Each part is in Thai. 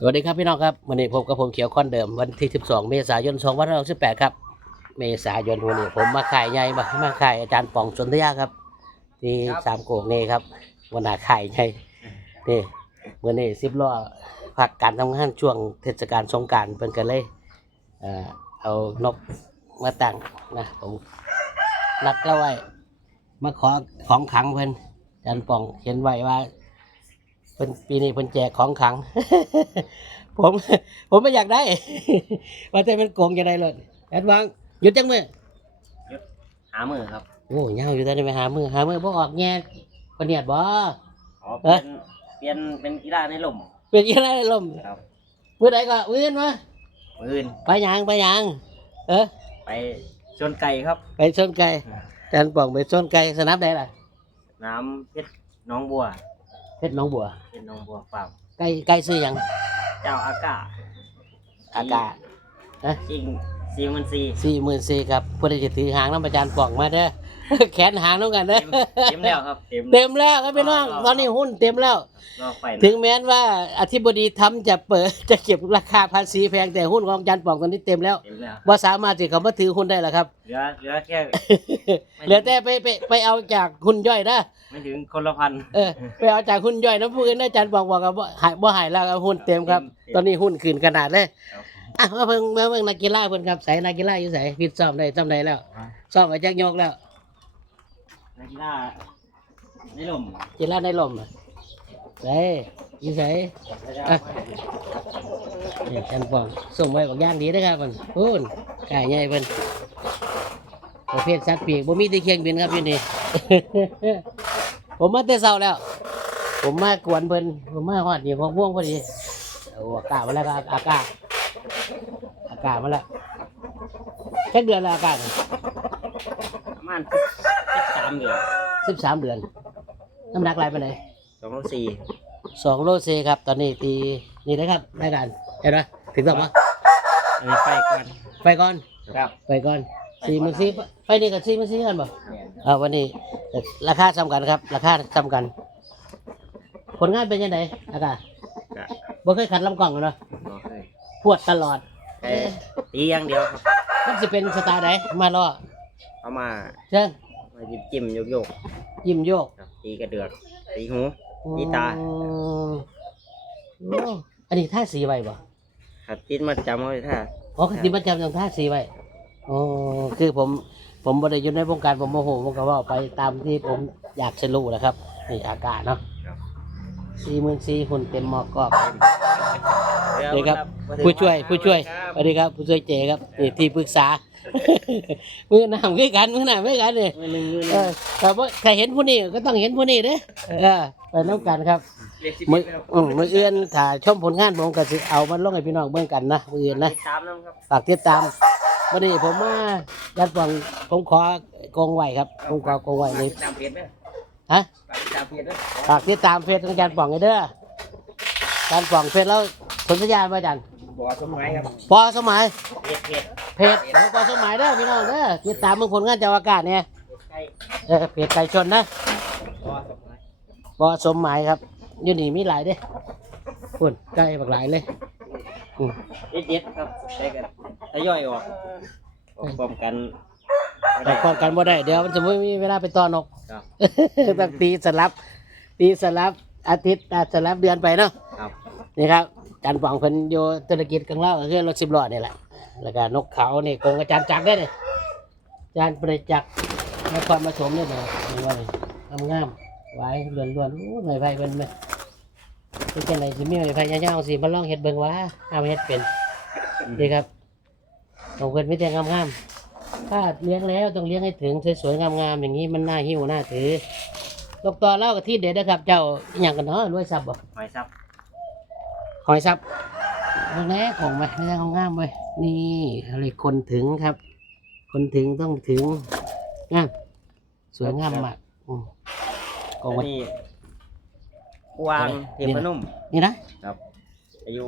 สวัสดีครับพี่น้องครับวันนี้พบกับผมเขียวคอนเดิมวันที่ 12 เมษายน2568ครับ เมษายนวันนี้ผมมาขายใหญ่มามาขายอาจารย์ป่องสนธยาครับ ที่ครับสามโกกนี่ครับวันนาขายใหญ่นี่วันนี้สิบล้อพักการทำงานช่วงเทศกาลสงกรารเพิ่นกันเลยเอ่อเอานกมาตั้งนะผมนัดก็ไว้มาขอของขลังเพิ่นอาจารย์ป่องเขียนไว้ว่า เป็นปีนี้เป็นแจกของขลัง ผมผมไม่อยากได้ ว่าแต่เป็นโกงจะได้เลยแอดวางหยุดจังมือหามือครับโอ้ยาวอยู่แต่ได้ไปหามือหามือบ่ออกแง่ปะเนียดบ่อ๋อเปลี่ยนเปลี่ยนเป็นกีฬาในลมเป็นยังไงลมครับมือใดก็มืออื่นมามืออื่นไปหยังไปหยังเออไปชนไก่ครับ ไปชนไก่อาจารย์ป่องไปชนไก่สนามใดล่ะน้ำเพชรหน้องบัว เพชรหน้องบัวเพชรหน้องบัวฟาร์มไก่ไก่ซื้อหยังเจ้าอากาอากาศจริงสี่หมื่นสี่สี่หมื่นสี่ครับเพื่อจะถือหางน้ำอาจารย์ป่องมาเด้อ แขนหางน้ำกันเด้อเต็มแล้วครับ เต็ม เต็มแล้วครับพี่น้องตอนนี้หุ้นเต็มแล้ว รอบไฟนะถึงแม้ว่าอธิบดีทำจะเปิดจะเก็บราคาภาษีแพงแต่หุ้นของอาจารย์ป่องตอนนี้เต็มแล้วเต็มแล้วว่าสามารถที่เขามาถือหุ้นได้แล้วครับ เหลือเหลือแค่เหลือแต่ไปไปไปเอาจากหุ้นย่อยนะไม่ถึงคนละพัน เออไปเอาจากหุ้นย่อยนะผู้อื่นนะอาจารย์บอกบอกกับว่าหายบ่หายแล้วเอาหุ้นเต็มครับตอนนี้หุ้นคืนขนาดเลยครับอะมาเพิ่งมาเพิ่งนักกีฬาเพิ่นครับใส่นักกีฬาอยู่ใส่พิดซ้อมได้ซ้อมได้แล้วซ้อมไปจักยกแล้ว นักกีฬาในลมกีฬาในลมอะใส่อยู่ใส่อะเนี่ยอาจารย์ป่องส่งไว้บอกย่างดีนะครับเพิ่นพูนกายใหญ่เพิ่นประเภทสัตว์ปีกบ่มีแตะเคียงบินครับอยู่นี่ ผมมาแต่เช้าแล้ว ผมมากวนเพิ่นผมมาฮอดนี่พวกพวงพอดีเอาอากาศมาแล้วครับอากาศอากาศมาแล้วแค่เดือนละอากาศประมาณสิบสามเดือนสิบสามเดือน น้ำหนักหลายไปไหนใดสองร้อยสี่สองโลเซครับ ตอนนี้ตีนี่นะครับรายการเห็นไหมถึงต้องปะอันนี้ไฟก่อนไปก่อน ครับไปก่อนสี่หมื่นสี่ไปนี่กับสี่หมื่นสี่กันบ่เนี่ยอ่าวันนี้ราคาซ้ำกันครับ ราคาซ้ำกัน ผลงานเป็นยังไงอากาศก็บ่เคยขัดลำกล่องเลยเนาะบ่เคยปวดตลอด แต่ตีอย่างเดียวครับ มันจะเป็นสไตล์ไหนมาล่อเอามาเช่น มาจิ้มจิ้มโยกโยกยิ้มโยกๆครับตีกระเดือกตีหูนี่ตาอืมโอ้อันนี้ท่าสีไว้บ่ขัดติดมาจำไว้ถ้าอ๋อคติประจำต้องท่าสีไว้อ๋อคือผมผมบริยุทธ์ในวงการผมโมโหผมก็เว่าไปตามที่ผมอยากจะรู้แหละครับนี่อากาศเนาะสี่หมื่นสี่หุ่นเต็มหมอกรอบ สวัสดีครับ ผู้ช่วยผู้ช่วยสวัสดีครับ ผู้ช่วยเจครับนี่ที่ปรึกษา มือหนามคือกันมือหนามคือกันเลยมือหนึ่งมือหเอนึ่งอแต่ว่าใครเห็นผู้นี้ก็ต้องเห็นผู้นี้เด้อเออไปน้ำกันครับเรียกสิบมือไปแล้วอืมมือเอื้อนถ่ายชมผลงานผมก็สิเอามันลงให้พี่น้องเบิ่งกันนะมือเอื้อนนะ ติดตามนะครับ ฝากติดตามวันนี้ผมมายัดฟังผมขอกองไหวครับ ผมขอกองไหวนี่ติดตามเพจด้วยฮะ ติดตามเพจด้วยฝากติดตามเฟซของอาจารย์ป่องให้เด้ออาจารย์ป่องเฟซแล้วสนธยาป่ะอาจารย์บัวสมัยครับปอสมัยเพจเพจ เพจของปอสมัยเด้อพี่น้องเด้อติดตามมึงผลงานเจ้าอากาศเนี่ยใกล้เออเพจไก่ชนนะบัวสมัยปอสมหมายครับอยู่นี่มีหลายเด้คุณใกล้บักหลายเลยอืมเด็ดเด็ดครับได้กันทยอยออกออกพร้อมกันแต่ความกันบ่ได้เดี๋ยวมันจะไม่มีเวลาไปต่อนกครับต้องตีสลับตีสลับอาทิตย์อะสลับเดือนไปเนาะครับนี่ครับอา จารย์ป๋องเพิ่นอยู่ธุรกิจกลางเล่าก็คือรถสิบล้อนี่แหละแล้วก็นกเขานี่โกงอาจารย์จักรได้เลยอาจารย์ประจักษ์นครปฐมเนี่ยนะนี่ว่าเลยงามๆไว้ล้วนๆโอ้หน่วยไฟเพิ่นไหมที่จังไหนสิมีหน่วยไฟยาวๆสิมาลองเฮ็ดเบิ่งว่าเอาเฮ็ดเป็นนี่ครับของเพิ่นมีแต่งามๆถ้าเลี้ยงแล้วต้องเลี้ยงให้ถึงสวยๆงามๆอย่างนี้มันน่าหิวน่าถือตกต่อเล่ากับที่เด็ดนะครับ เจ้าอหย่างกันเนาะรวยทรัพย์บ่หอยซับ หอยซับตรงนี้ของไปไม่ได้ของงามไปนี่อะไรคนถึงครับ คนถึงต้องถึงงามสวยงามมากอืมกองอัไว้นนี้กวางเทพนุ่มนี่นะครับอายุ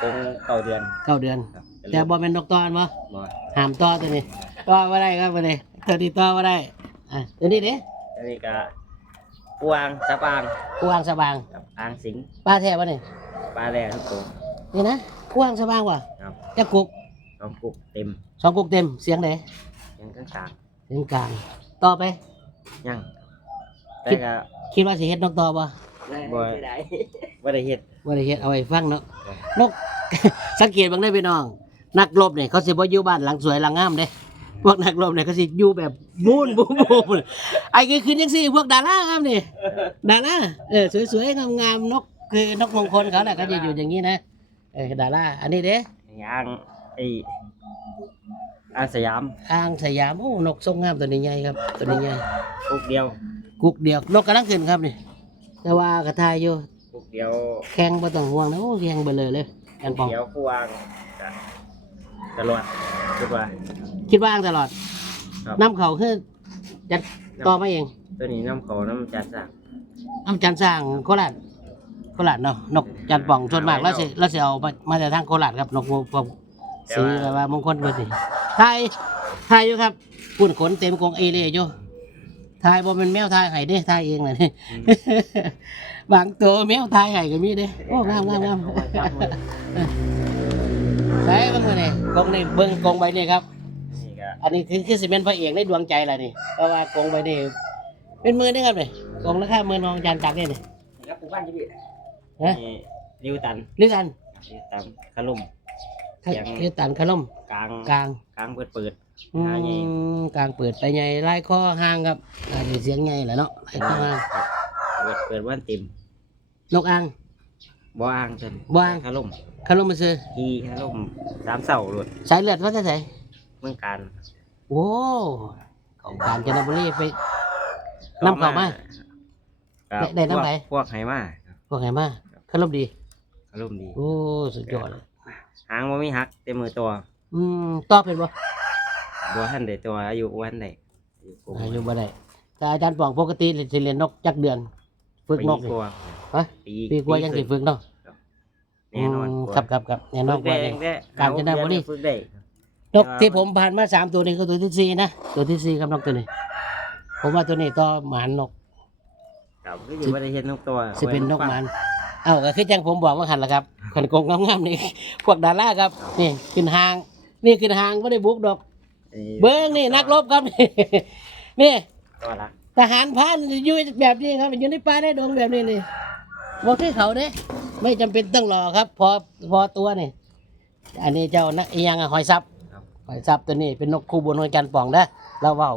คงเก่าเดือนเก้าเดือน ครับแต่บอเป็นนกตอนวะบ่ห้ามต่อตัวนี้ต่อมาได้ครับมาเลยตัวนี้ต่อมาได้อะตัวนี้เด้อันนี้ก็กวางสะปางกวางสะบางกับอ่างสิงป้าแท้ปะนี่ ปลาแร่ทุกตัวนี่นะกว้างสบางว่ะครับจะกุกสองกุกเต็มสองกุกเต็มเสียงไหนยังกลางกลางเสียงกลางต่อไปๆยังแต่ก็คิดว่าสิเฮ็ดนกต่อบ่บ่บ่ได้เฮ็ดบ่ได้เฮ็ดเอาไว้ฟังเนาะนกสังเกตบางได้อพี่น้อง นักรบเนี่ยเขาสิบ่อยู่บ้านหลังสวยหลังงามเด้พวกนักรบเนี่ยเขาสิอยู่แบบมูนบูบูนไอ้คือคืนจังซี่พวกดาราครับนี่ดาราเออสวยๆงามๆนก คือนกมงคลเขาน่ะเขาจะอยู่อย่างนี้นะเออดาราอันนี้เด้ย่างไอ้อาสยามอ่างสยามโอ้นกทรงงามตัวนี้ใหญ่ครับ ตัวนี้ใหญ่กุกเดียวกุกเดียวนกกำลังขึ้นครับนี่แต่ว่ากระทายอยู่กุกเดียวแข้งบ่ต้องห่วงนะโอ้แข้งเบลอเลยกันปองเดียวคู่วางจ้ะตลอดคิดว่าคิดว่าอ่างตลอดครับน้ำเขาคือจัดต่อมาเอง ตัวนี้น้ำเขาน้ำจัดสั่งน้ำจันทร์สร้างโคราช โคราชเนาะนกจันทร์ป่องส่วนมากแล้วสิแล้วสิเอามามาจากทางโคราชครับนกพวกสีแบบว่ามงคลเบอร์สิไทยไทยอยู่ครับปุ่นขนเต็มกรงเอเล่อยู่ทายบ่เป็นแมวทายไห้เด้ทายเองเลยนี่บางตัวแมวทายไห้ก็มีเด้โอ้งามงามงามใช่เบิ่งมาเนี่ยกรงนี่เบิ่งกรงใบนี่ครับนี่ก็อันนี้คือคือสิเป็นพระเอกในดวงใจแหละนี่เพราะว่ากรงใบนี่เป็นหมือนี่ครับนี่กรงราคาหมื่นของอาจารย์จักรเนี่ยนี่ครับปูบ้านที่พี่ ฮะนี่ริวตันหรือกันริวตันขลุ่มยังคือตันขนมกลางกลางกลางเปิดเปิด อืหาใหญ่มกลางเปิดไปใหญ่ไล่ข้อห่างครับอาจจะเสียงใหญ่แหละเนาะไล่ข้อห่างเปิดเปิดวันติมนกอ่าง บ่อ่างจนบ่อ่าง ขลุ่มขนมมาซื้อกีขลุ่มสามเสาหลุดสายเลือดว่าจะใส่เมืองการโอ้ของกาญจนบุรีไป นำเข้ามาครับได้ได้น้ำไหนพวกพวกไหมาครับพ วกไงมาขนมดีขลุ่มดี โอ้สุดยอดเลยหางว่ามีหักเต็มมือตัวอืมตอบเป็นบ่บัวท่านเดตัวอายุวันใดอายุกูอายุบ่ได้แต่อาจารย์ปองปกติสิเรียนนกจักเดือน ฝึกนกปีนี่กว่าฮะปีปีกว่ายังสิฝึกเนาะแน่นอนอืมกว่าครับครับครับแน่นอนกว่าฝึนี่ได้กาญจนบุรีฝึกได้นกที่ผมผ่านมาสามตัวนี้คือตัวที่สี่นะตัวที่สี่ครับนกตัวนี้ ผมว่าตัวนี้ต่อหมานนก ครับก็อยู่ว่าได้เห็นนกตัวสิเป็นนกหมานเอ้าก็คือจังผมบอกว่าหันละครับขันกงงามๆนี่พวกดาราครับ นี่ขึ้นหาง นี่ขึ้นหางไม่ได้บุกดอก เบิ้งนี่นักรบครับ นี่นี่ตัวละทหารพรานอยู่แบบนี้ครับอยู่ในป่าในดงแบบนี้นี่บอกที่เขาเด้ไม่จำเป็นต้องรอครับ พอพอตัวนี่อันนี้เจ้านักอีหยังอะหอยซับครับหอยซับตัวนี้เป็นนกคู่บุญของจันทร์ป่องนะเราเว่า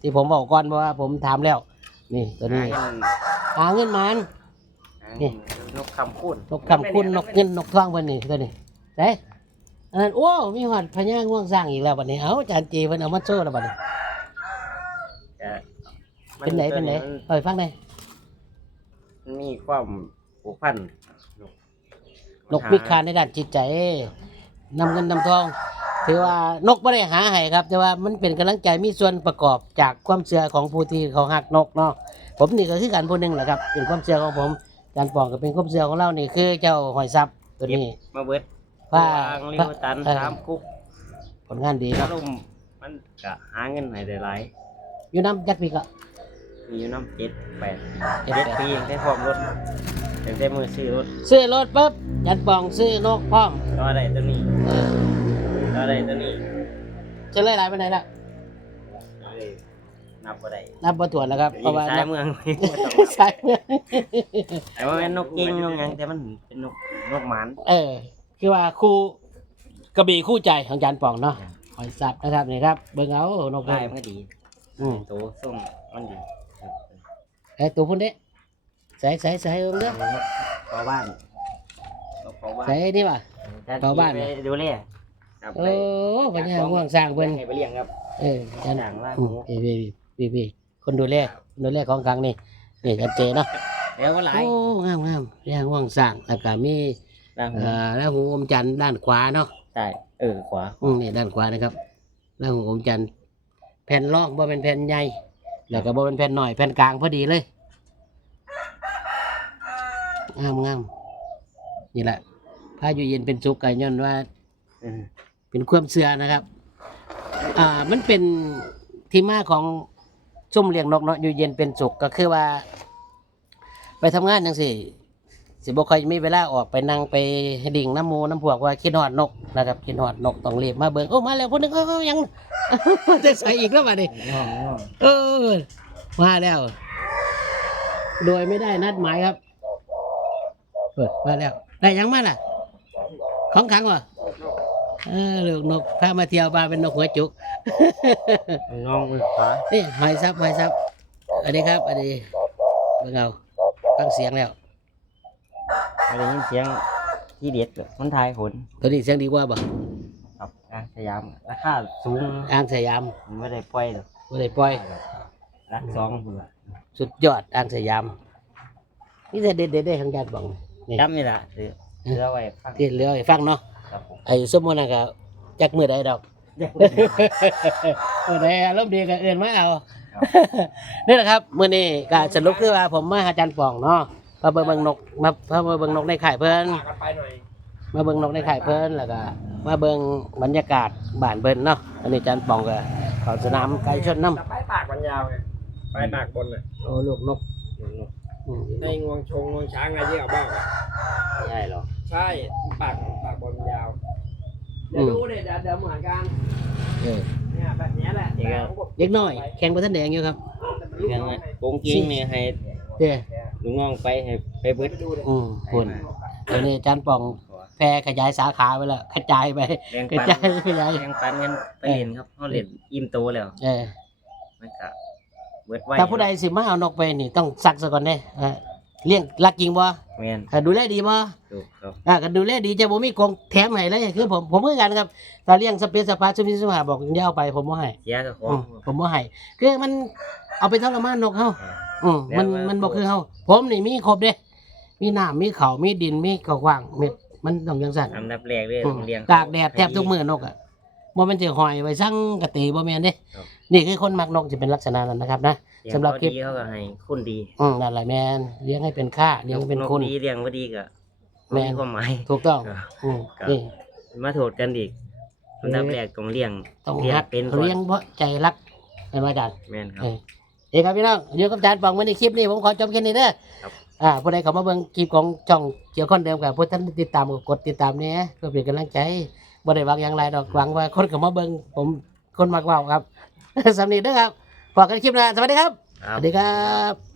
ที่ผมบอกก่อนเพราะว่าผมถามแล้ว นี่ตัวนี้หาเงินหาเงินมันหาเงินนกคำพูดนกคำคุณนกเงินนกท่องเพิ่นนี่ตัวนี้ใช่อันนั้นโอ้มีหอดพญาง่วงสร้างอีกแล้วบัดนี้เอาจานจีเพิ่นเอามาโซ่แล้วบัดนี้ก็มัเป็นไหนเป็นไหนมัปล่อยฟังได้มันมีความผูกพันนกมีคานในด้านจิตใจนำเงินนำทอง ถือว่านกไม่ได้หาให้ครับ แต่ว่ามันเป็นกำลังใจมีส่วนประกอบจากความเชื่อของผู้ที่เขาหักนกเนาะผมนี่ก็คือกันผู้หนึ่งแหละครับเป็นความเชื่อของผมอาจารย์ปองก็เป็นความเชื่อของเรานี่คือเจ้าหอยซับตัวนี้มาเบิดว่าวางริวตันเออสามกุ๊กผลงานดีอเนาะารมณ์มันก็หาเงินให้ได้หลายอยู่น้ำจักปีก็มีอยู่น้ำเจ็ดแปดเจ็ดเจ็ดแปดปีได้พร้อมรถแต่ได้มือซื้อรถซื้อรถปุ๊บอาจารย์ปองซื้อนกพร้อมก็ได้ตัวนี้เออก็ได้ตัวนี้จะเลยหลายไปไหนละเอ้ยนับบ่ได้นับประตรวจแล้วครับเพยิราะงว่าสายเมืองสายเมืองแต่ว่าเป็นนกจริงนกหยังแต่มันเป็นนกนกหมานเออ คือว่าคู่กระบี่คู่ใจของอาจารย์ปองเนาะหอยซับนะครับนี่ครับเบิ่งเอานกลาเบิ่ยงมันก็ดีอืมตัวส้มมันดีครับไอ้ตัวพุ่นเด้ใส่ใส่ใส่เบิ่งเด้อพอบ้านนกพอบ้านใส่นี่ว่ะพอบ้านไปดูแล ครับโอ้ปัญญาห่วงสร้างเพิ่นให้ไปเลี้ยงครับ เอออาจารย์สร้างล่างอืหมมูพี่พี่พี่พี่คนดูแลคนดูแลของกลางนี่นี่ชัดเจนเนาะแล้วก็หลายโอ้งามงามเรื่องห่วงสร้างแล้วก็มีล่างหมูเอ่อแล้วหูอมจันทร์ด้านขวาเนาะใช่เออขวาอืมนี่ด้านขวานะครับ แล้วหูอมจันทร์แผ่นรองบ่เป็นแผ่นใหญ่แล้วก็บ่เป็นแผ่นหน่อยแผ่นกลางพอดีเลยงามงามนี่แหละพาอยู่เย็นเป็นสุขกันย้อนว่า เออเป็นความเสื่อนะครับ อ่า มันเป็นที่มาของชุ่มเลี้ยงนกเนาะอยู่เย็นเป็นสุขก็คือว่า ไปทำงานจังสิสิบ่ค่อยมีเวลาออกไปนั่งไปดิ่งน้ำหมูน้ำพวกว่าคิดฮอดนกนะครับคิดฮอดนกต้องรีบมาเบิ่งโอ้มาแล้วคนหนึงเอ้ายังจะใส่อีกแล้วมาดิน้องน้องเออมาแล้ว โดยไม่ได้นัดหมายครับเปิดมาแล้ว ได้ยังมาล่ะ ของขังวะ เออลูกนกพามาเที่ยวบ้านเป็นนกหัวจุก น้องมือขวานี่หอยซับหอยซับอันนี้ครับอันนี้เบิ่งเอาฟังเสียงแล้ว อะไรยินเสียงที่เด็ดกับคนไทยผลตัวนี้เสียงดีกว่าบ่ครับอะสยามราคาสูงอ่างสยามมันไม่ได้ปล่อยหรอกบ่ได้ปล่อย รักสองคนละสุดยอดอ่างสยาม นี่แต่เด็ดๆได้ทางญาติบอกนี่จำนี่แหละเสือเสือไว้ฟังที่เหลือให้ฟังเนาะครับผมไอ้สมมุตินะครับจักมือใดดอก มือใดอารมณ์ดีก็เอื่นมาเอา นี่แหละครับมื้อนี้ก็สรุปคือว่าผมมาหาอาจารย์ปองเนาะมาเบิ่งเบิ่งนกมามาเบิ่งนกในข่ายเพิ่น กันไปหน่อยมาเบิ่งนกในข่ายเพิ่นแล้วก็มาเบิ่งบรรยากาศบ้านเพิ่นเนาะอันนี้อาจารย์ปองก็เข้าสนามไก่ชนน้แต่ไปปากมันยาวไงไปปากบนน่ะำโอ้ลูกนกอืมในงวงชงงวงช้างอะไรที่เอาบ้างอะไม่ใช่หรอกใช่ปากปากบนมันยาว เดี๋ยวดูเดี๋ยวเดี๋ยวเดี๋ยวเหมือนกันเออเนี่ยแบบเนี้ยแหละแต่ของผมเล็กน้อย แข่งบ่ทันแดงอยู่ครับแต่มันลูกเรื่องน้องไงไงโกงกิ้งเนี่ยให้เด้อลุงน้องไปให้ไปเบิด ไปดูเดี๋ยวอืมคุณอันนี้อาจารย์ปองแพร่ขยายสาขาไปแล้วกระจายไป แรงกระปันจายขยายแรงปันกันไปเล่นครับเขาเล่นอิ่มโตแล้วเออมันก็เบิดไว้ถ้าผู้ใดสิมาเอานกไปนี่ต้องซักซะก่อนเด้อ่า เลี้ยงรักจริงบ่แม่นอ่าดูแลดีบ่ถูกครับอ่าก็ดูแลดีจะบ่มีกองแถมให้เลยคือผมผมเหมือนกันครับถ้าเลี้ยงสเปซสปาซุมซิซุมหาบอกอย่าเอาไปผมบ่ให้เสียกับขออืงมผมบ่ให้คือมันเอาไปทรมานนกเฮา อืมมันแล้วว่ามันบ่คือเฮาผมนี่มีครบเด้มีน้ำมีข้าวมีดินมีข้าวกว้างเม็ดมันต้องจังซั่นอันดับแรกเลยอืมเลี้ยงตากแดดแทบทุกมื้อนกอะบ่แม่นสิหอยไว้สั่งกะตีบ่แม่นเด้ ครับ นี่คือคนมักนกจะเป็นลักษณะนั้นนะครับนะเลี้ยง สำหรับคลิปดีเขาก็ให้คุณดีอืมนั่นแหละแม่นเลี้ยงให้เป็นค่าเลี้ยงให้เป็นคุณ กดีเลี้ยงบ่ดีก็แม่บ่น มีความหมาย ถูกต้องครับ อืมครับนี่ มาโทษกันอีกอันดับแรกต้องเลี้ยงต้องเลี้ยงรักเป็นก่อนเลี้ยงเพราะใจรักเห็นไหมอาจารย์แม่นครับ เออเอกครับพี่น้องอยู่กับอาจารย์ปองวันนี้คลิปนี้ผมขอจบแค่นี้เด้อครับ อ่าผู้ใดเข้ามาเบิ่งคลิปของช่องเกี่ยวคนเดิมกับผู้ท่านติดตามก็กดติดตามเนี่ยเพื่อเป็นกำลังใจบ่ได้หวังอย่างไรดอกหวังว่าคนเข้ามาเบิ่งผมคนมักเว้าครับ สำนีเด้อครับ พอกันคลิปหน้าสวัสดีครับครัสบวัสดีครับ